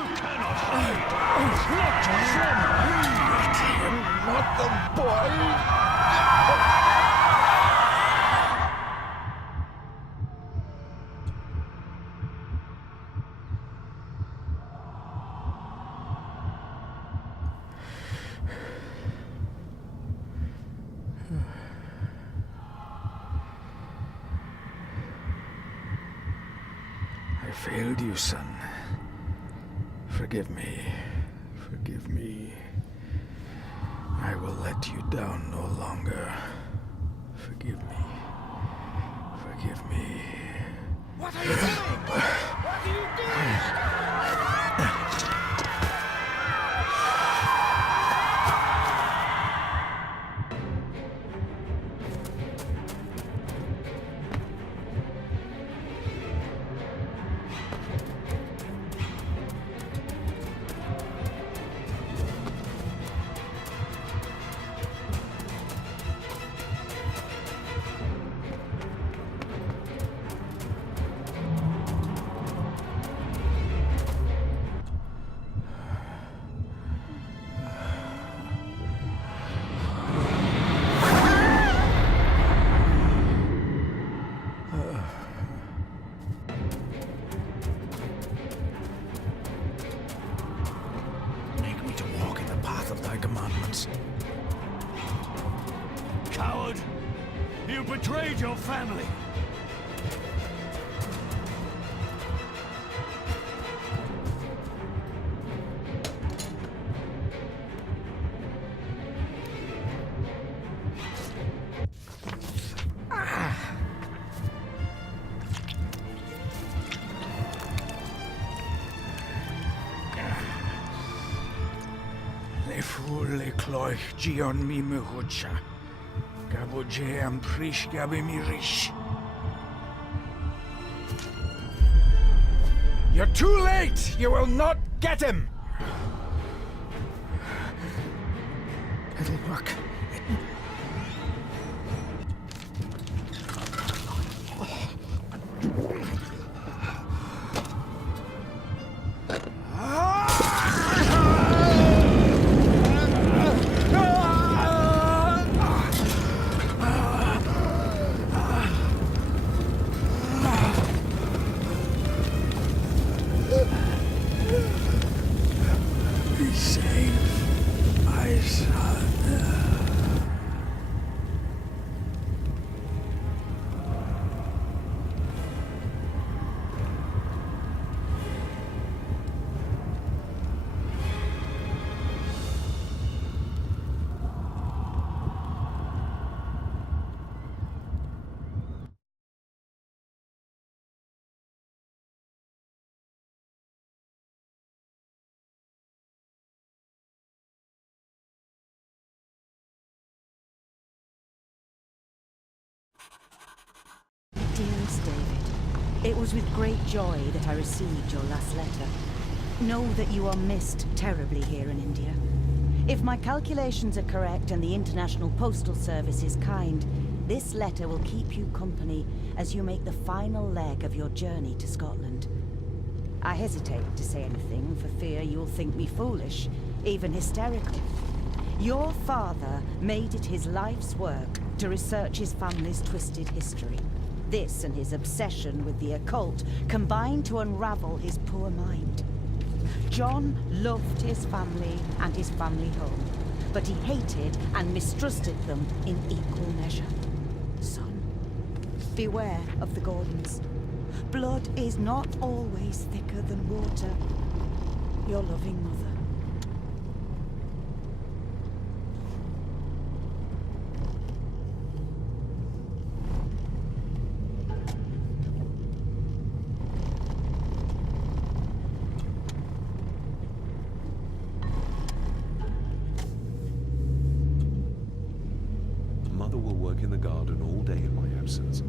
You cannot hide! Not from me! Not the boy! I failed you, son. Forgive me. Forgive me. I will let you down no longer. Forgive me. Forgive me. What are you doing? What are you doing? Coward! You betrayed your family! Le fu le cloich gion mi muhucha. Gaboje am prish gabi mi rish. You're too late! You will not get him! It'll work. Be safe, my son. Dearest David, it was with great joy that I received your last letter. Know that you are missed terribly here in India. If my calculations are correct and the International Postal Service is kind, this letter will keep you company as you make the final leg of your journey to Scotland. I hesitate to say anything for fear you'll think me foolish, even hysterical. Your father made it his life's work to research his family's twisted history. This and his obsession with the occult combined to unravel his poor mind. John loved his family and his family home, but he hated and mistrusted them in equal measure. Son, beware of the Gordons. Blood is not always thicker than water. Your loving mother. Mother will work in the garden all day in my absence.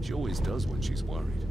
She always does when she's worried.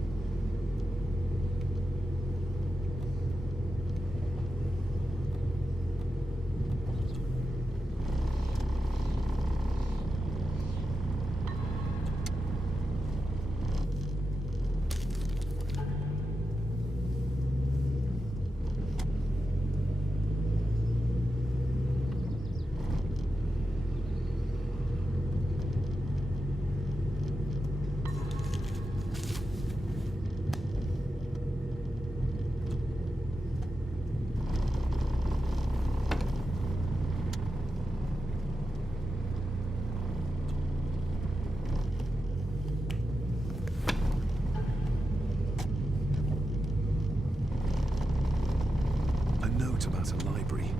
note about a library,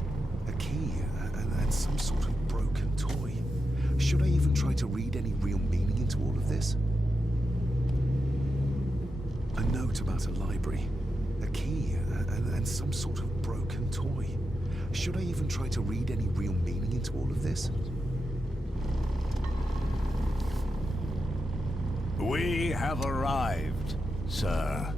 a key, and some sort of broken toy. Should I even try to read any real meaning into all of this? A note about a library, a key, and some sort of broken toy. Should I even try to read any real meaning into all of this? We have arrived, sir.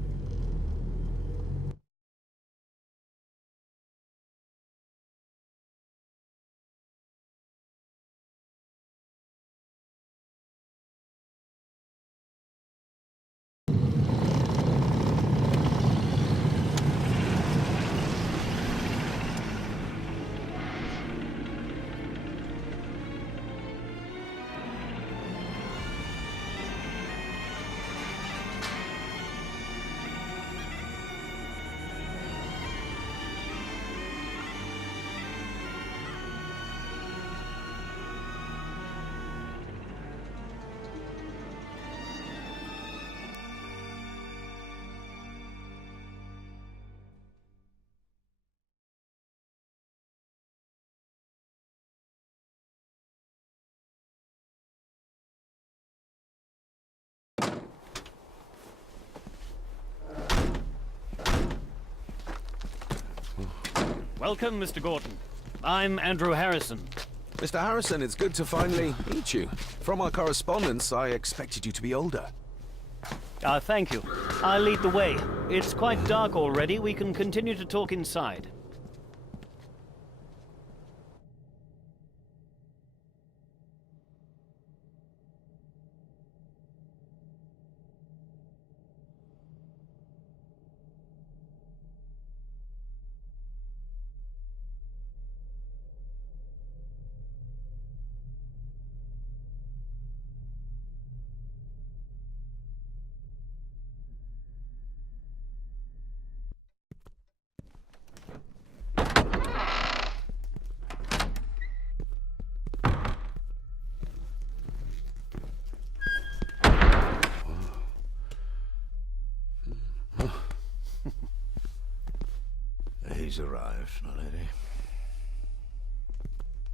Welcome, Mr. Gordon. I'm Andrew Harrison. Mr. Harrison, it's good to finally meet you. From our correspondence, I expected you to be older. Thank you. I'll lead the way. It's quite dark already. We can continue to talk inside. He's arrived, my lady.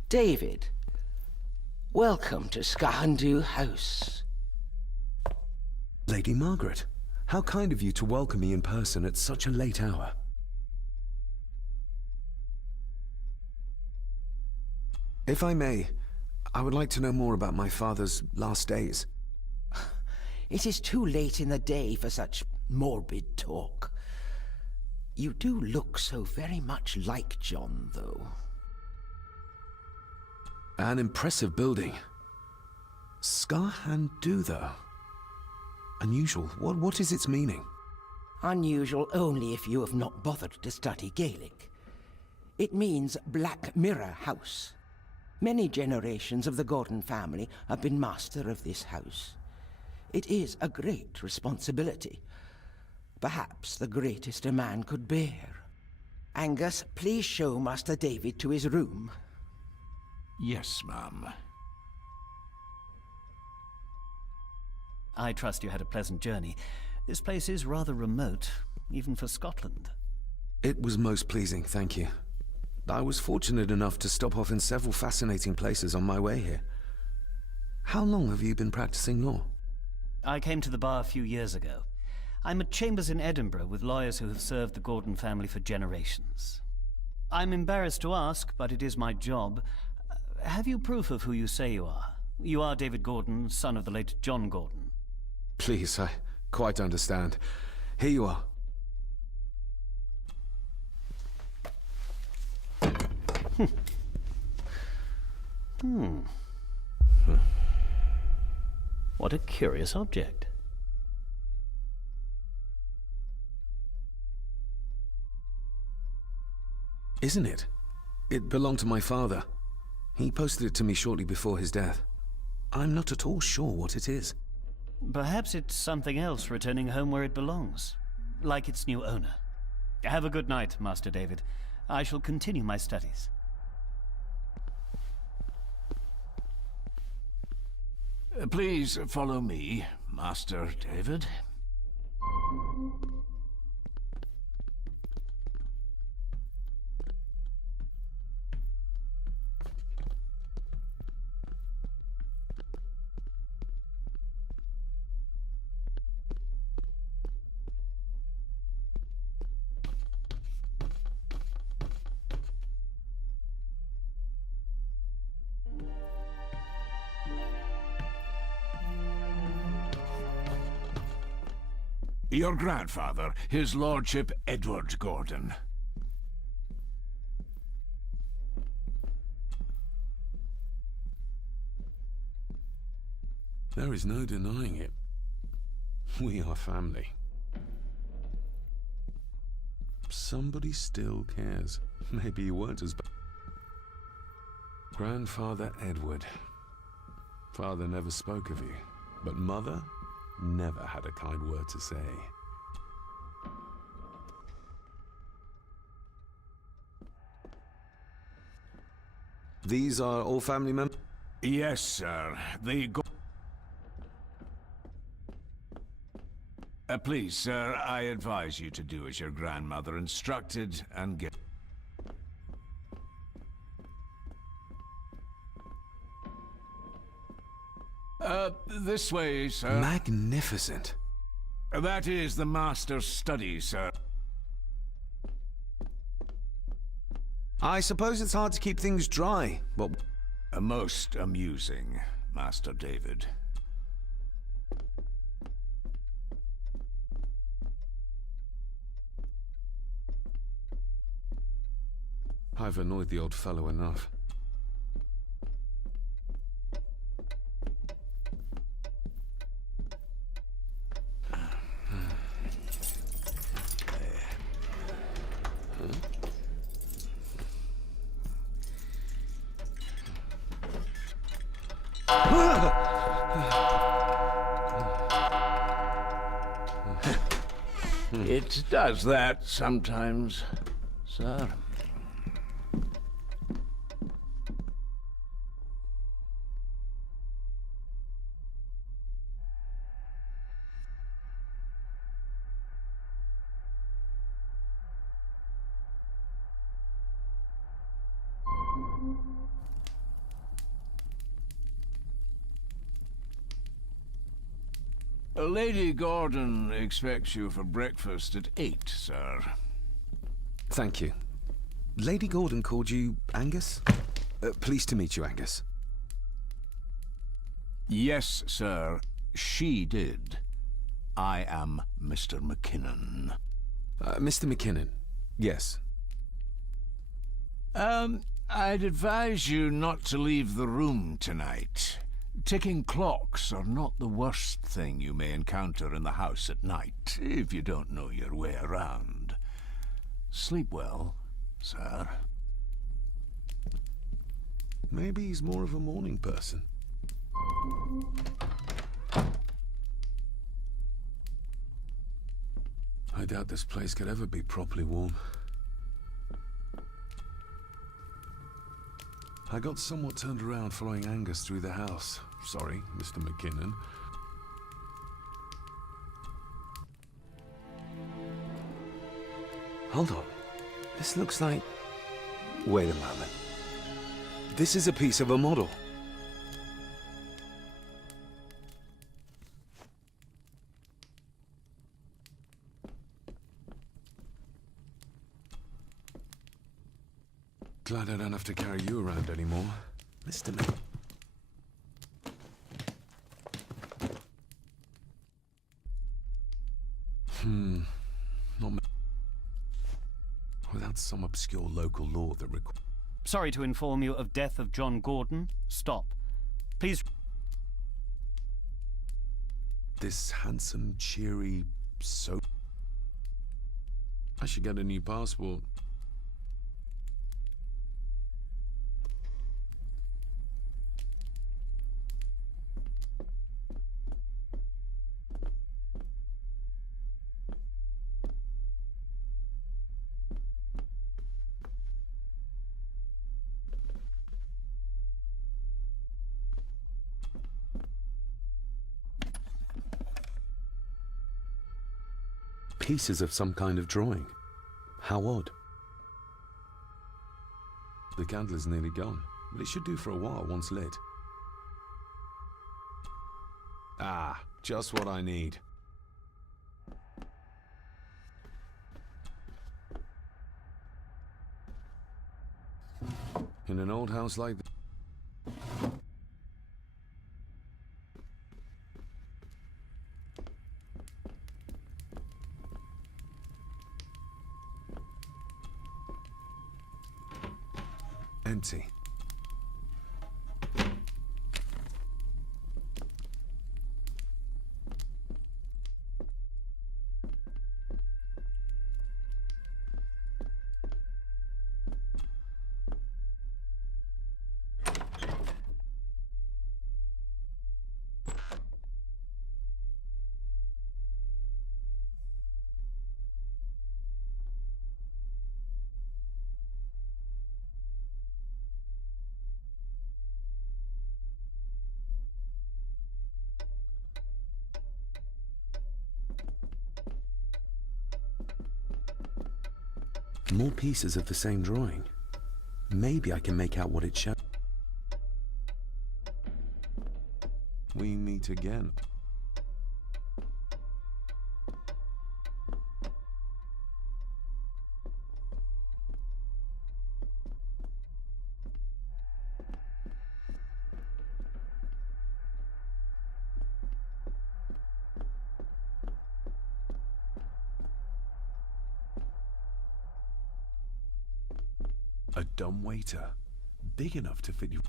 David, welcome to Skahandu House. Lady Margaret, how kind of you to welcome me in person at such a late hour. If I may, I would like to know more about my father's last days. It is too late in the day for such morbid talk. You do look so very much like John, though. An impressive building. Skahandu, though. Unusual. What is its meaning? Unusual only if you have not bothered to study Gaelic. It means Black Mirror House. Many generations of the Gordon family have been master of this house. It is a great responsibility. Perhaps the greatest a man could bear. Angus, please show Master David to his room. Yes, ma'am. I trust you had a pleasant journey. This place is rather remote, even for Scotland. It was most pleasing, thank you. I was fortunate enough to stop off in several fascinating places on my way here. How long have you been practicing law? I came to the bar a few years ago. I'm at chambers in Edinburgh with lawyers who have served the Gordon family for generations. I'm embarrassed to ask, but it is my job. Have you proof of who you say you are? You are David Gordon, son of the late John Gordon. Please, I quite understand. Here you are. What a curious object. Isn't it? It belonged to my father. He posted it to me shortly before his death. I'm not at all sure what it is. Perhaps it's something else returning home where it belongs, like its new owner. Have a good night, Master David. I shall continue my studies. Please follow me, Master David. Your grandfather, His Lordship Edward Gordon. There is no denying it. We are family. Somebody still cares. Maybe you weren't as bad. Grandfather Edward. Father never spoke of you, but Mother never had a kind word to say. These are all family members? Yes, sir. Please, sir, I advise you to do as your grandmother instructed and get... This way, sir. Magnificent. That is the master's study, sir. I suppose it's hard to keep things dry, but... Most amusing, Master David. I've annoyed the old fellow enough. It does that sometimes, sir. Lady Gordon expects you for breakfast at 8, sir. Thank you. Lady Gordon called you Angus? Pleased to meet you, Angus. Yes, sir. She did. I am Mr. McKinnon. Mr. McKinnon. Yes. I'd advise you not to leave the room tonight. Ticking clocks are not the worst thing you may encounter in the house at night, if you don't know your way around. Sleep well, sir. Maybe he's more of a morning person. I doubt this place could ever be properly warm. I got somewhat turned around following Angus through the house. Sorry, Mr. McKinnon. Hold on. This looks like... Wait a moment. This is a piece of a model. Glad I don't have to carry you around anymore, Mr. Mc... Not... Without some obscure local law that requires... Sorry to inform you of death of John Gordon. Stop. Please... This handsome, cheery, so... I should get a new passport. Pieces of some kind of drawing. How odd. The candle is nearly gone, but it should do for a while once lit. Ah, just what I need. In an old house like this. empty. More pieces of the same drawing. Maybe I can make out what it shows. We meet again. A dumbwaiter, big enough to fit you.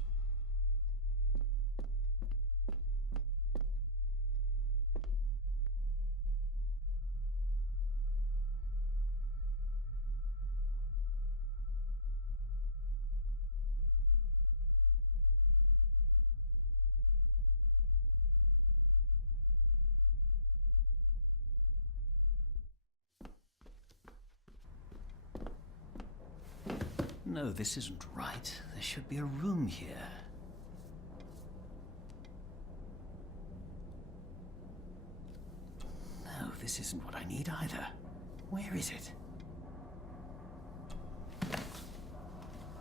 No, this isn't right. There should be a room here. No, this isn't what I need either. Where is it?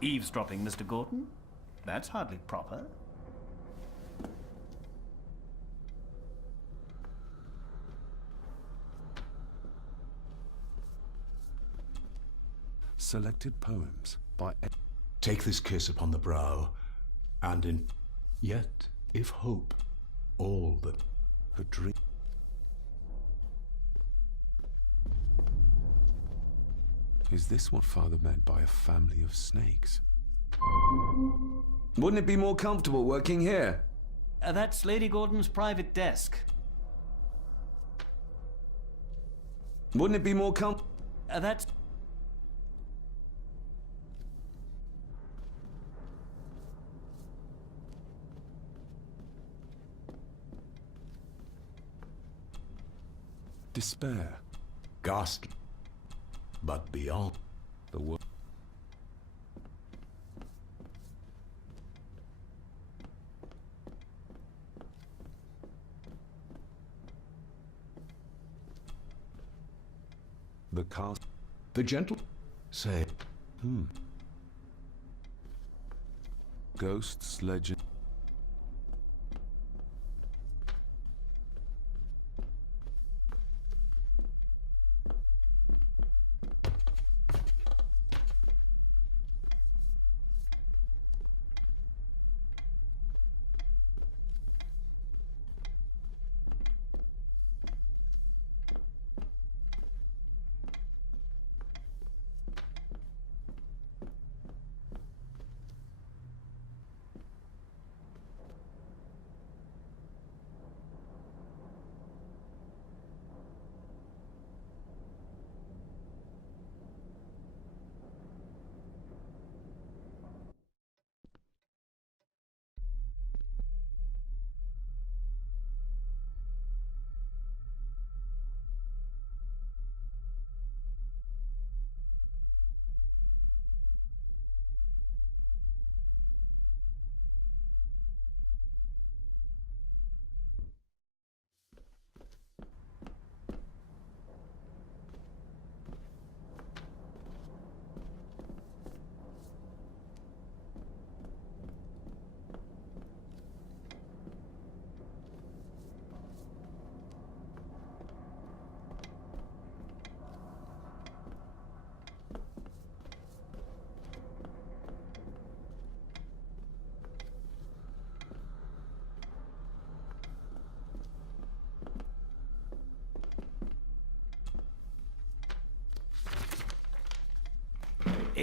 Eavesdropping, Mr. Gordon? That's hardly proper. Selected poems by... Take this kiss upon the brow, and in yet, if hope, all that A dream. Is this what Father meant by a family of snakes? Wouldn't it be more comfortable working here? That's Lady Gordon's private desk. Wouldn't it be more That's... despair? ghastly, but beyond. The world. The cast. The gentle say, Ghosts, legend.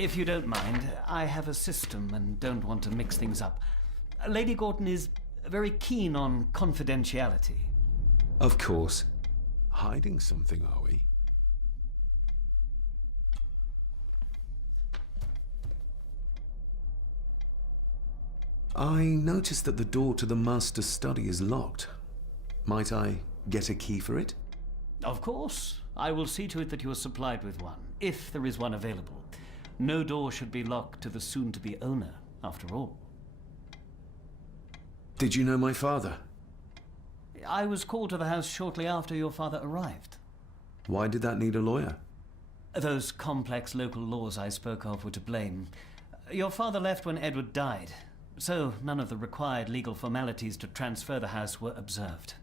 If you don't mind, I have a system and don't want to mix things up. Lady Gordon is very keen on confidentiality. Of course. Hiding something, are we? I noticed that the door to the master's study is locked. Might I get a key for it? Of course. I will see to it that you are supplied with one, if there is one available. No door should be locked to the soon-to-be owner, after all. Did you know my father? I was called to the house shortly after your father arrived. Why did that need a lawyer? Those complex local laws I spoke of were to blame. Your father left when Edward died, so none of the required legal formalities to transfer the house were observed.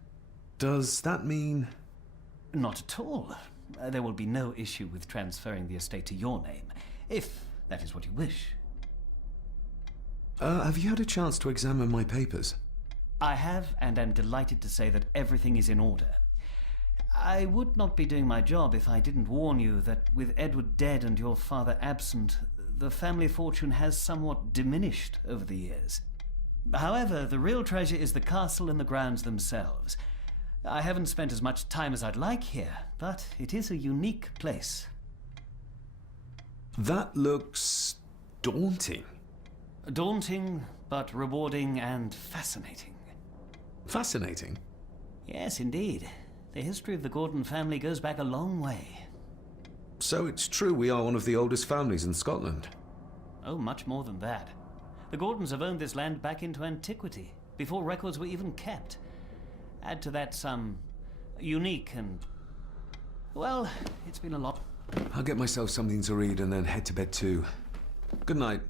Does that mean... Not at all. There will be no issue with transferring the estate to your name, if that is what you wish. Have you had a chance to examine my papers? I have, and am delighted to say that everything is in order. I would not be doing my job if I didn't warn you that with Edward dead and your father absent, the family fortune has somewhat diminished over the years. However, the real treasure is the castle and the grounds themselves. I haven't spent as much time as I'd like here, but it is a unique place. That looks... daunting. Daunting, but rewarding and fascinating. Fascinating? Yes, indeed. The history of the Gordon family goes back a long way. So it's true we are one of the oldest families in Scotland? Oh, much more than that. The Gordons have owned this land back into antiquity, before records were even kept. Add to that some unique and... well, it's been a lot. I'll get myself something to read and then head to bed too. Good night.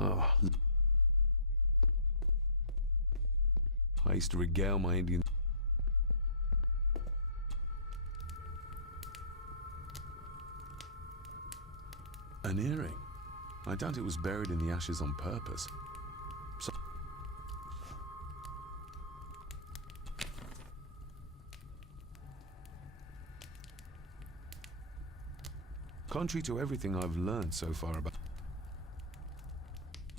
Oh. I used to regale my Indian... An earring? I doubt it was buried in the ashes on purpose. So... Contrary to everything I've learned so far about...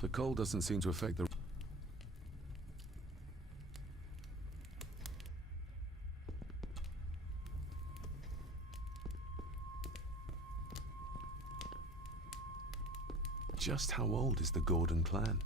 The cold doesn't seem to affect the... Just how old is the Gordon clan?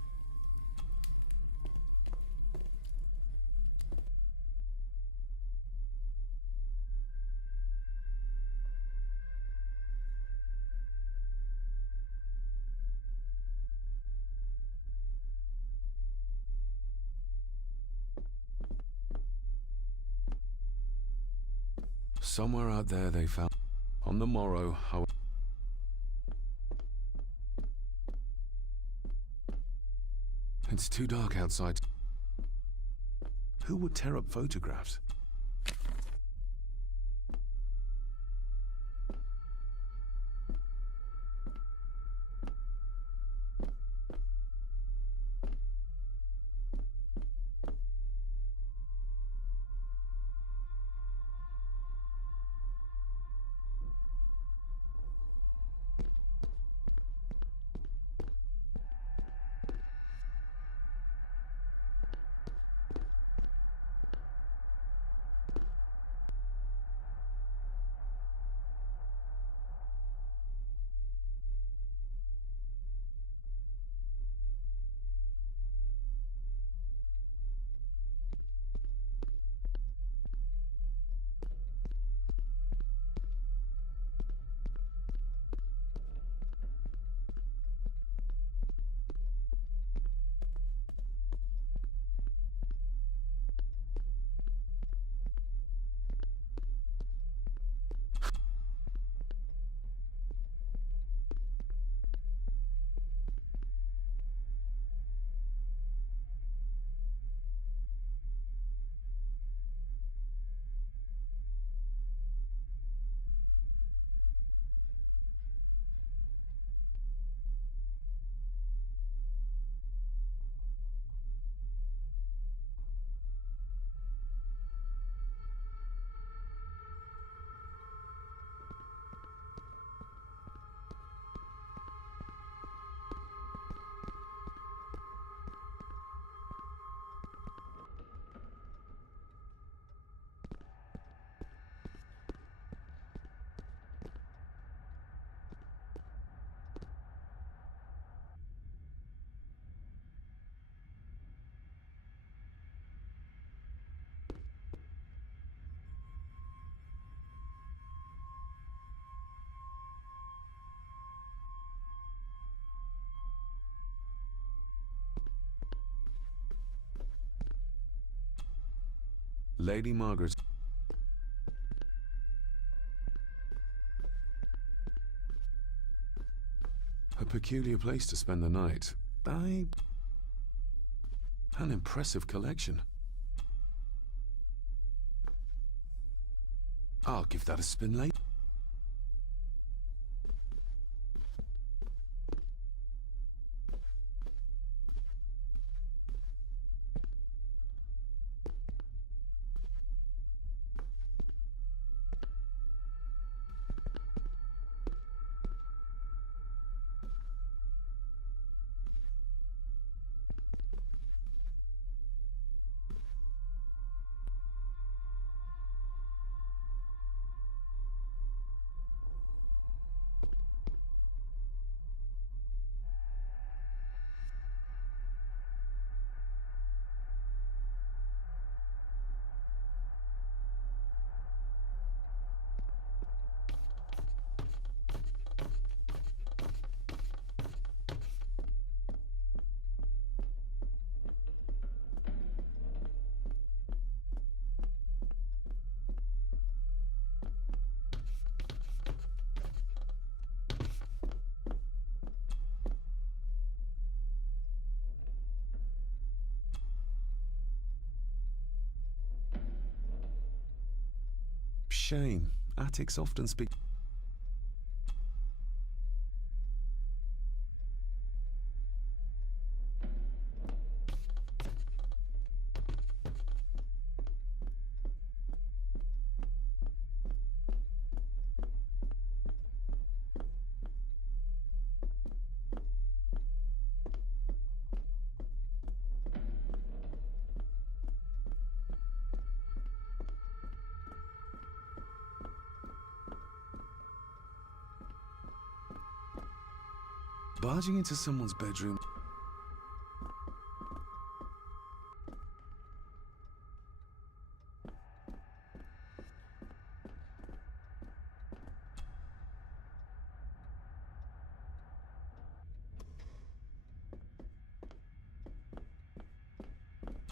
Somewhere out there they found... On the morrow, how... It's too dark outside. Who would tear up photographs? Lady Margaret. A peculiar place to spend the night. An impressive collection. I'll give that a spin later. Shame. Attics often speak. Barging into someone's bedroom.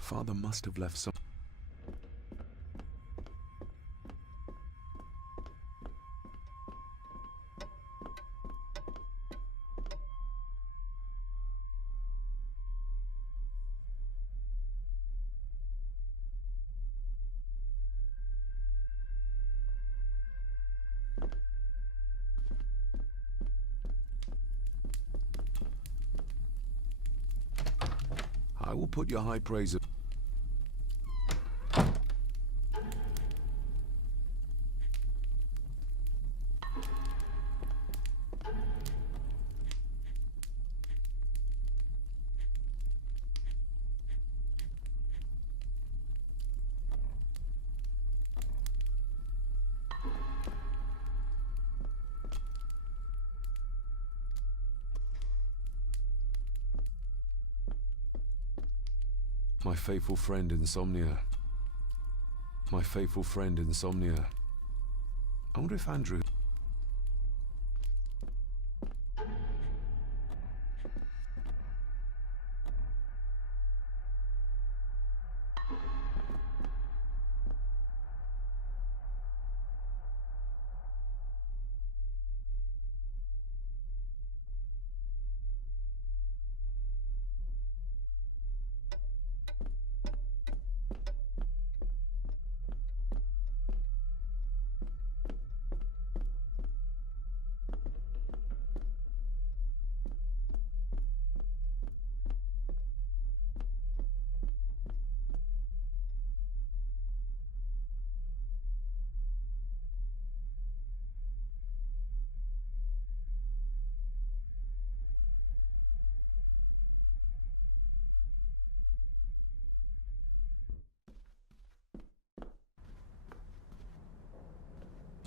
Father must have left some. I will put your high praise of. My faithful friend Insomnia. My faithful friend Insomnia. I wonder if Andrew...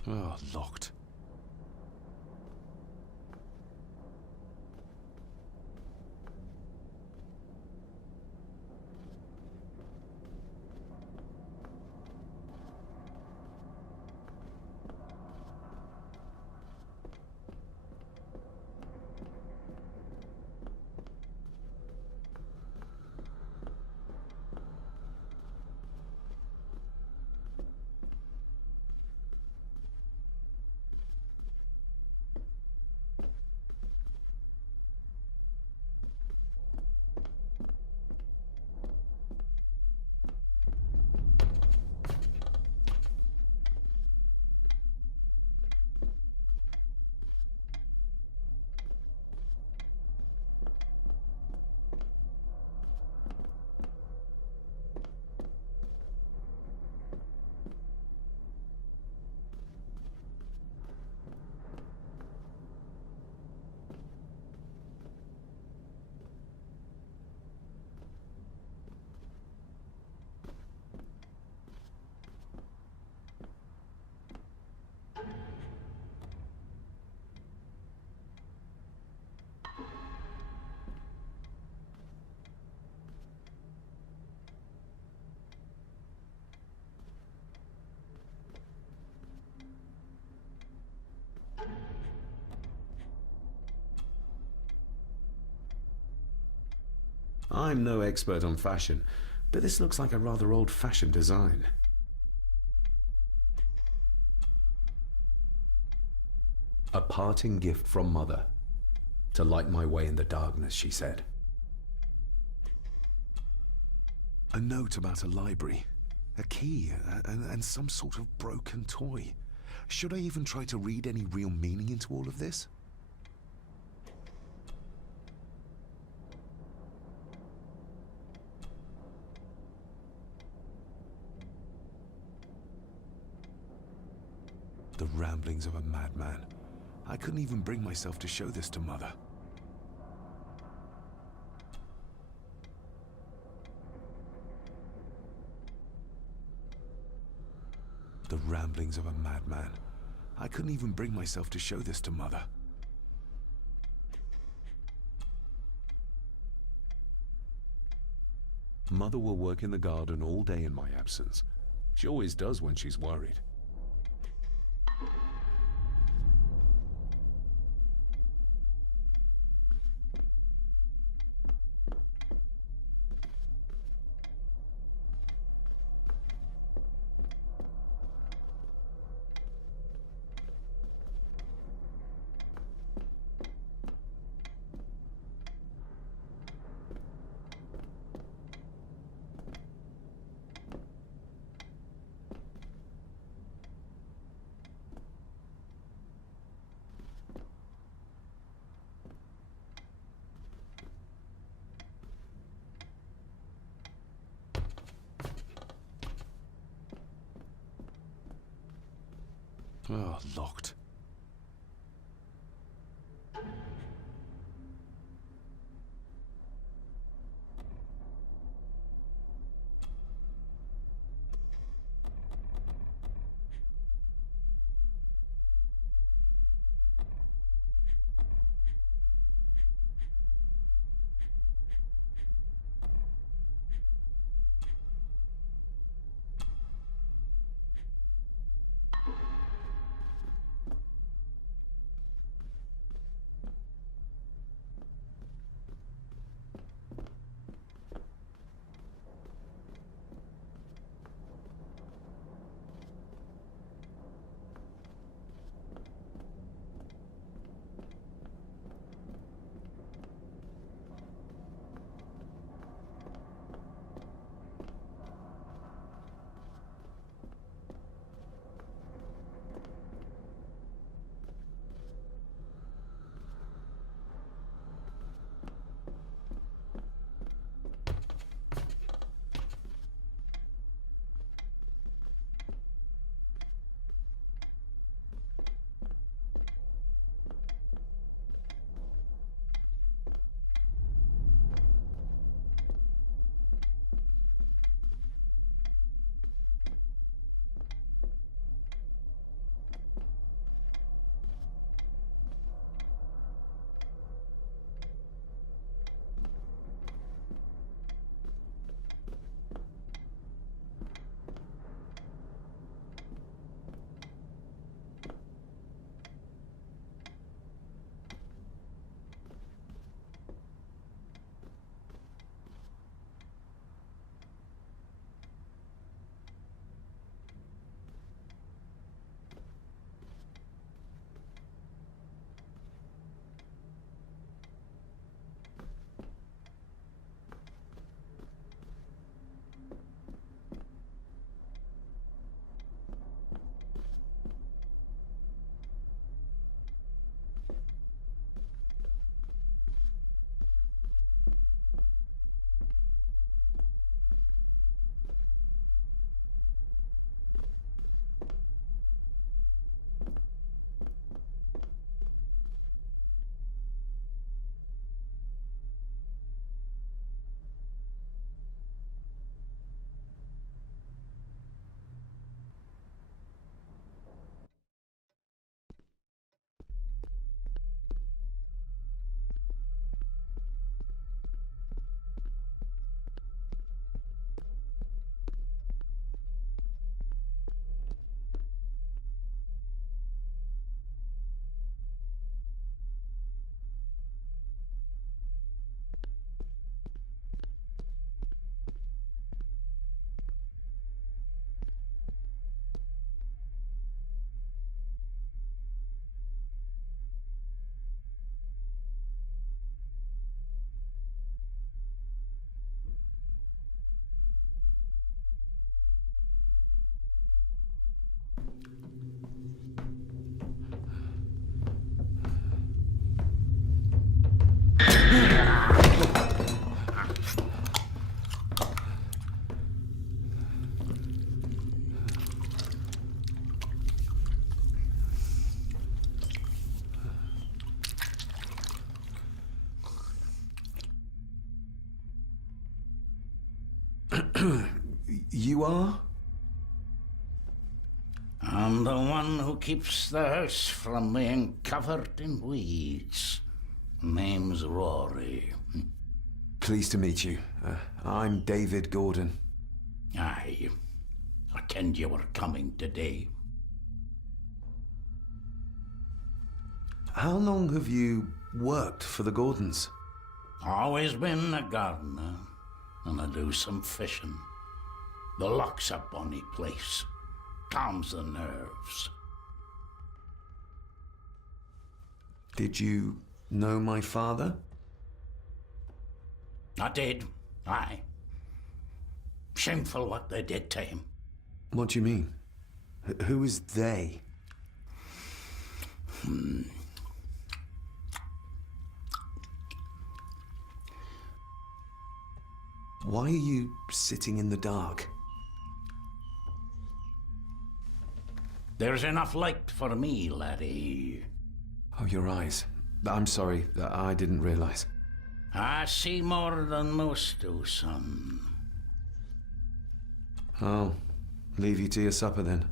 Oh, locked. I'm no expert on fashion, but this looks like a rather old-fashioned design. A parting gift from Mother. To light my way in the darkness, she said. A note about a library. A key, and some sort of broken toy. Should I even try to read any real meaning into all of this? The ramblings of a madman. I couldn't even bring myself to show this to Mother. The ramblings of a madman. I couldn't even bring myself to show this to Mother. Mother will work in the garden all day in my absence. She always does when she's worried. Oh, locked. You are? I'm the one who keeps the house from being covered in weeds. Name's Rory. Pleased to meet you. I'm David Gordon. Aye. I kenned you were coming today. How long have you worked for the Gordons? Always been a gardener, and I do some fishing. The loch's a bonny place. Calms the nerves. Did you know my father? I did, aye. Shameful what they did to him. What do you mean? Who is they? Why are you sitting in the dark? There's enough light for me, laddie. Oh, your eyes. I'm sorry, I didn't realize. I see more than most do, son. I'll leave you to your supper then.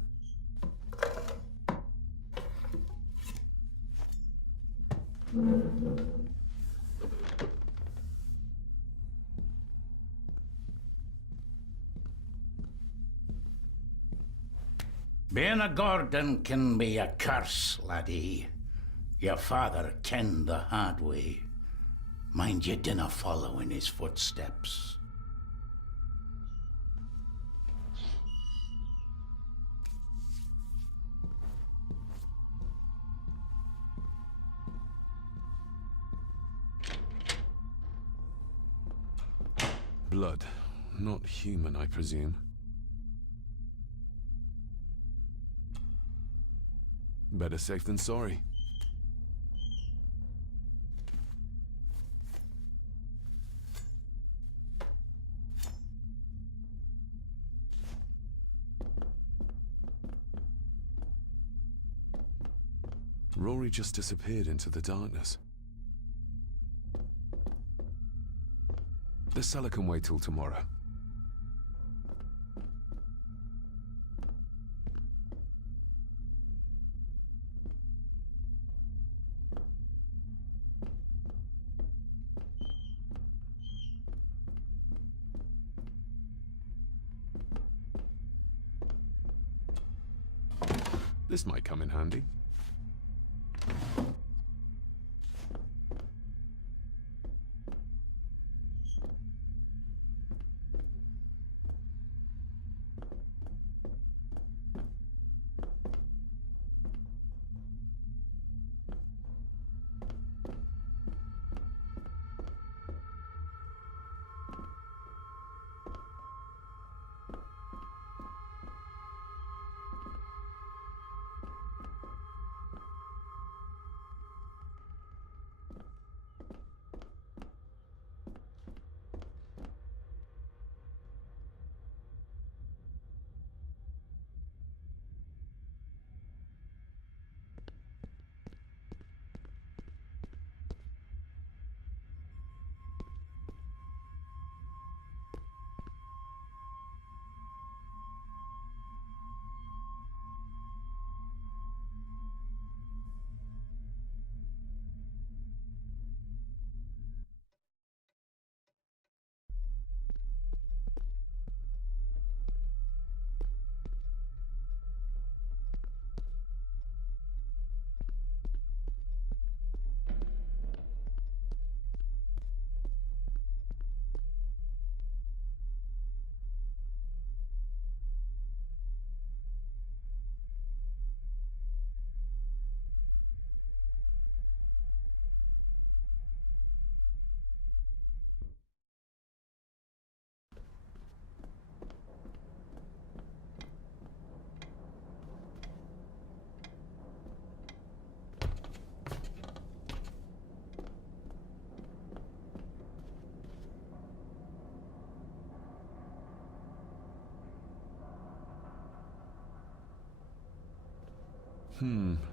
Being a Gordon can be a curse, laddie. Your father kenned the hard way. Mind you dinna follow in his footsteps. Blood. Not human, I presume. Better safe than sorry. Rory just disappeared into the darkness. The cellar can wait till tomorrow. This might come in handy.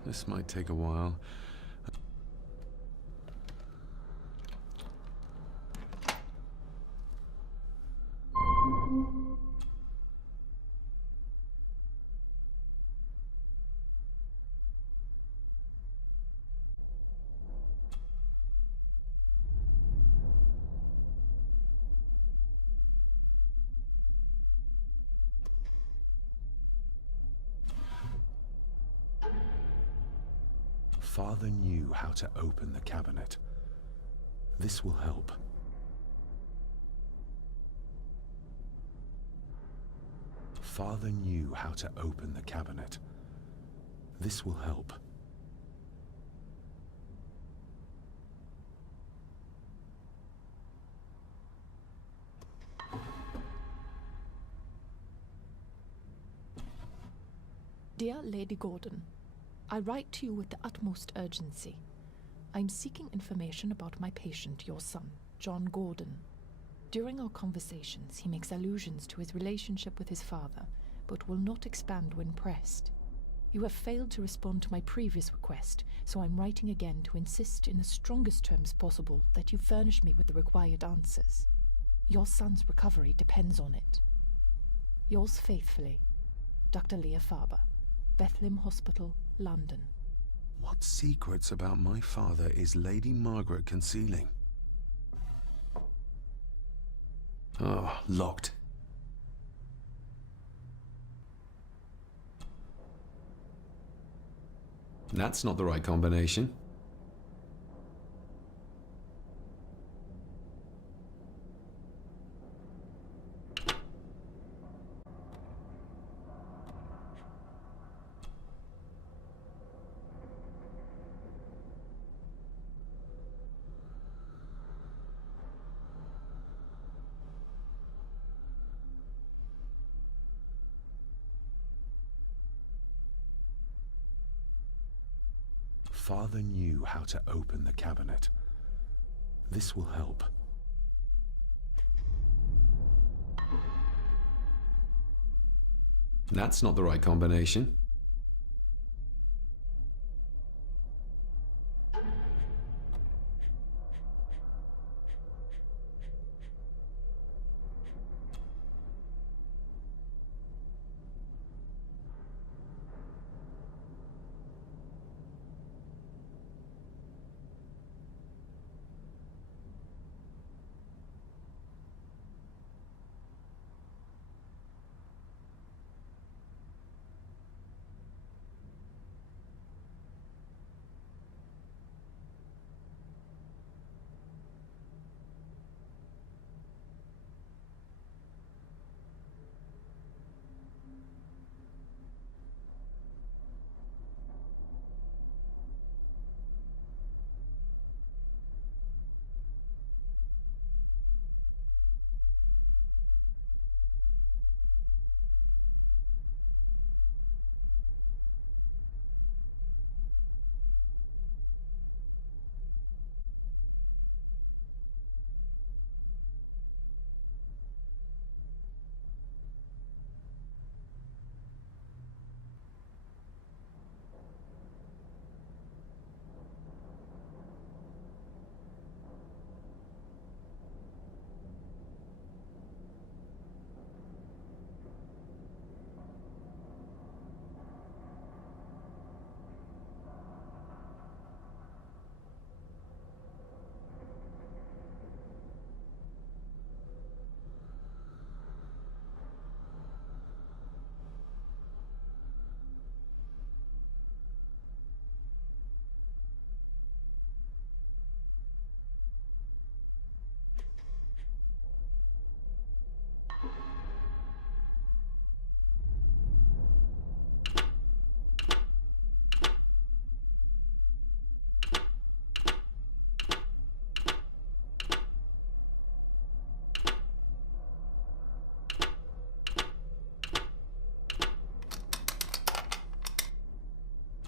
This might take a while. Father knew how to open the cabinet. This will help. Father knew how to open the cabinet. This will help. Dear Lady Gordon, I write to you with the utmost urgency. I'm seeking information about my patient, your son, John Gordon. During our conversations, he makes allusions to his relationship with his father, but will not expand when pressed. You have failed to respond to my previous request, so I'm writing again to insist in the strongest terms possible that you furnish me with the required answers. Your son's recovery depends on it. Yours faithfully, Dr. Leah Farber, Bethlehem Hospital, London. What secrets about my father is Lady Margaret concealing? Oh, locked. That's not the right combination. Father knew how to open the cabinet. This will help. That's not the right combination.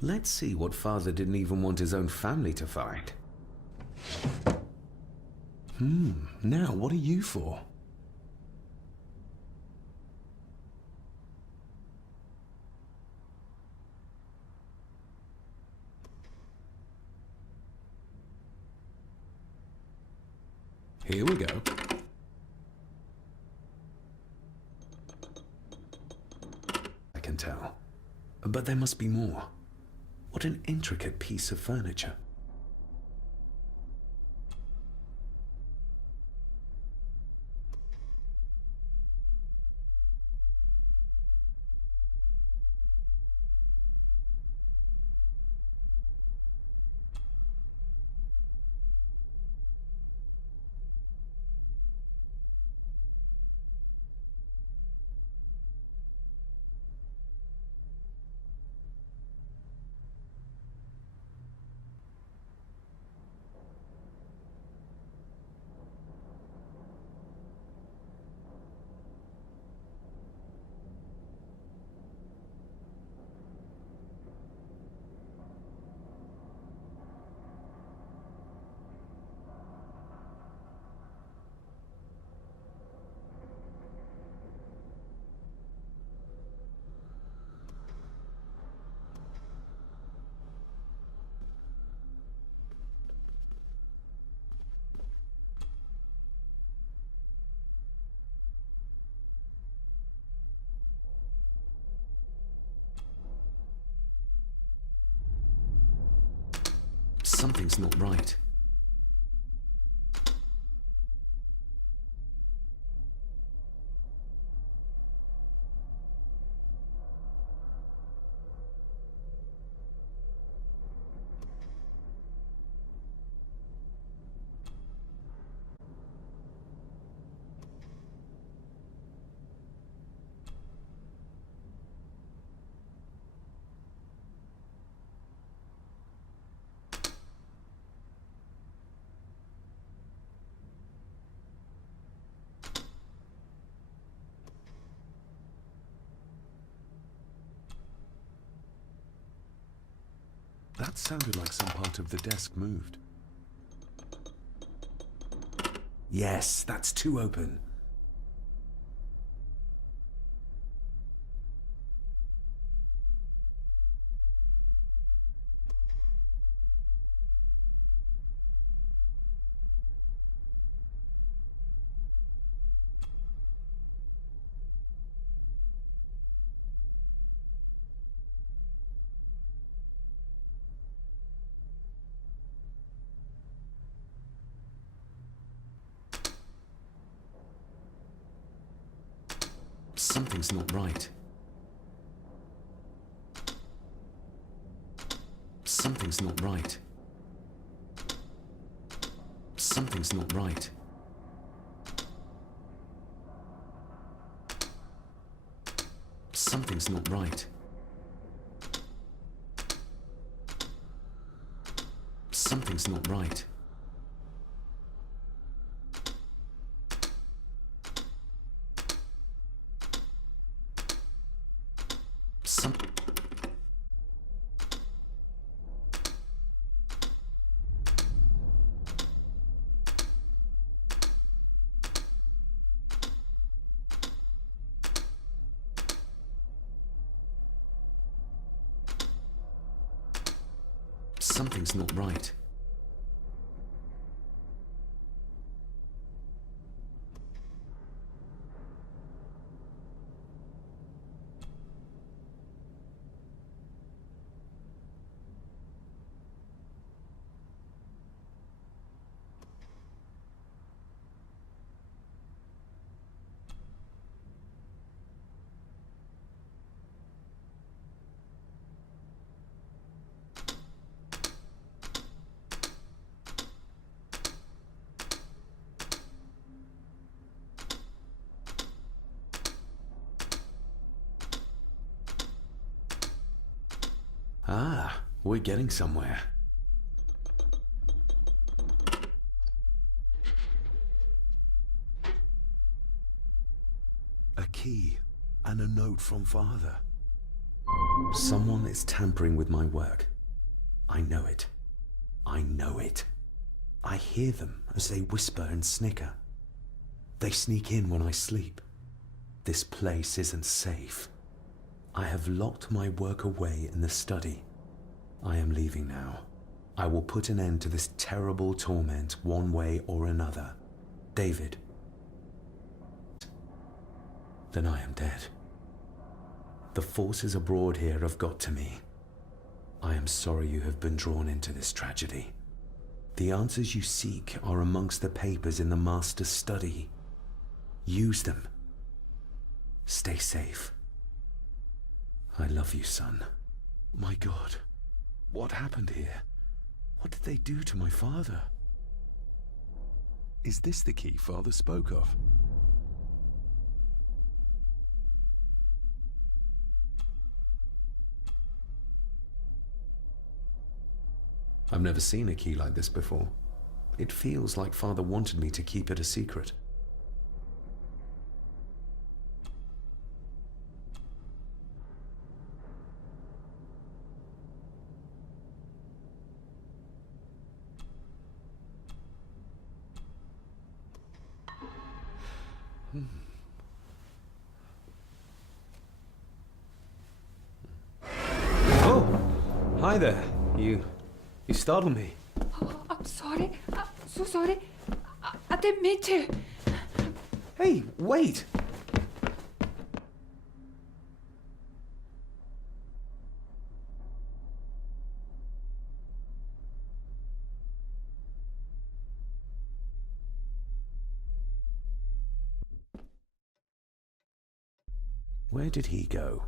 Let's see what Father didn't even want his own family to find. Now what are you for? Here we go. I can tell. But there must be more. What an intricate piece of furniture. Something's not right. That sounded like some part of the desk moved. Yes, that's too open. Something's not right. Something's not right. Something's not right. Something's not right. Something's not right. Something's not right. Ah, we're getting somewhere. A key and a note from Father. Someone is tampering with my work. I know it. I know it. I hear them as they whisper and snicker. They sneak in when I sleep. This place isn't safe. I have locked my work away in the study. I am leaving now. I will put an end to this terrible torment one way or another. David. Then I am dead. The forces abroad here have got to me. I am sorry you have been drawn into this tragedy. The answers you seek are amongst the papers in the Master's study. Use them. Stay safe. I love you, son. My God, what happened here? What did they do to my father? Is this the key Father spoke of? I've never seen a key like this before. It feels like Father wanted me to keep it a secret. Oh! Hi there. You startled me. Oh, I'm sorry. I'm so sorry. I didn't mean to. Hey, wait! Where did he go?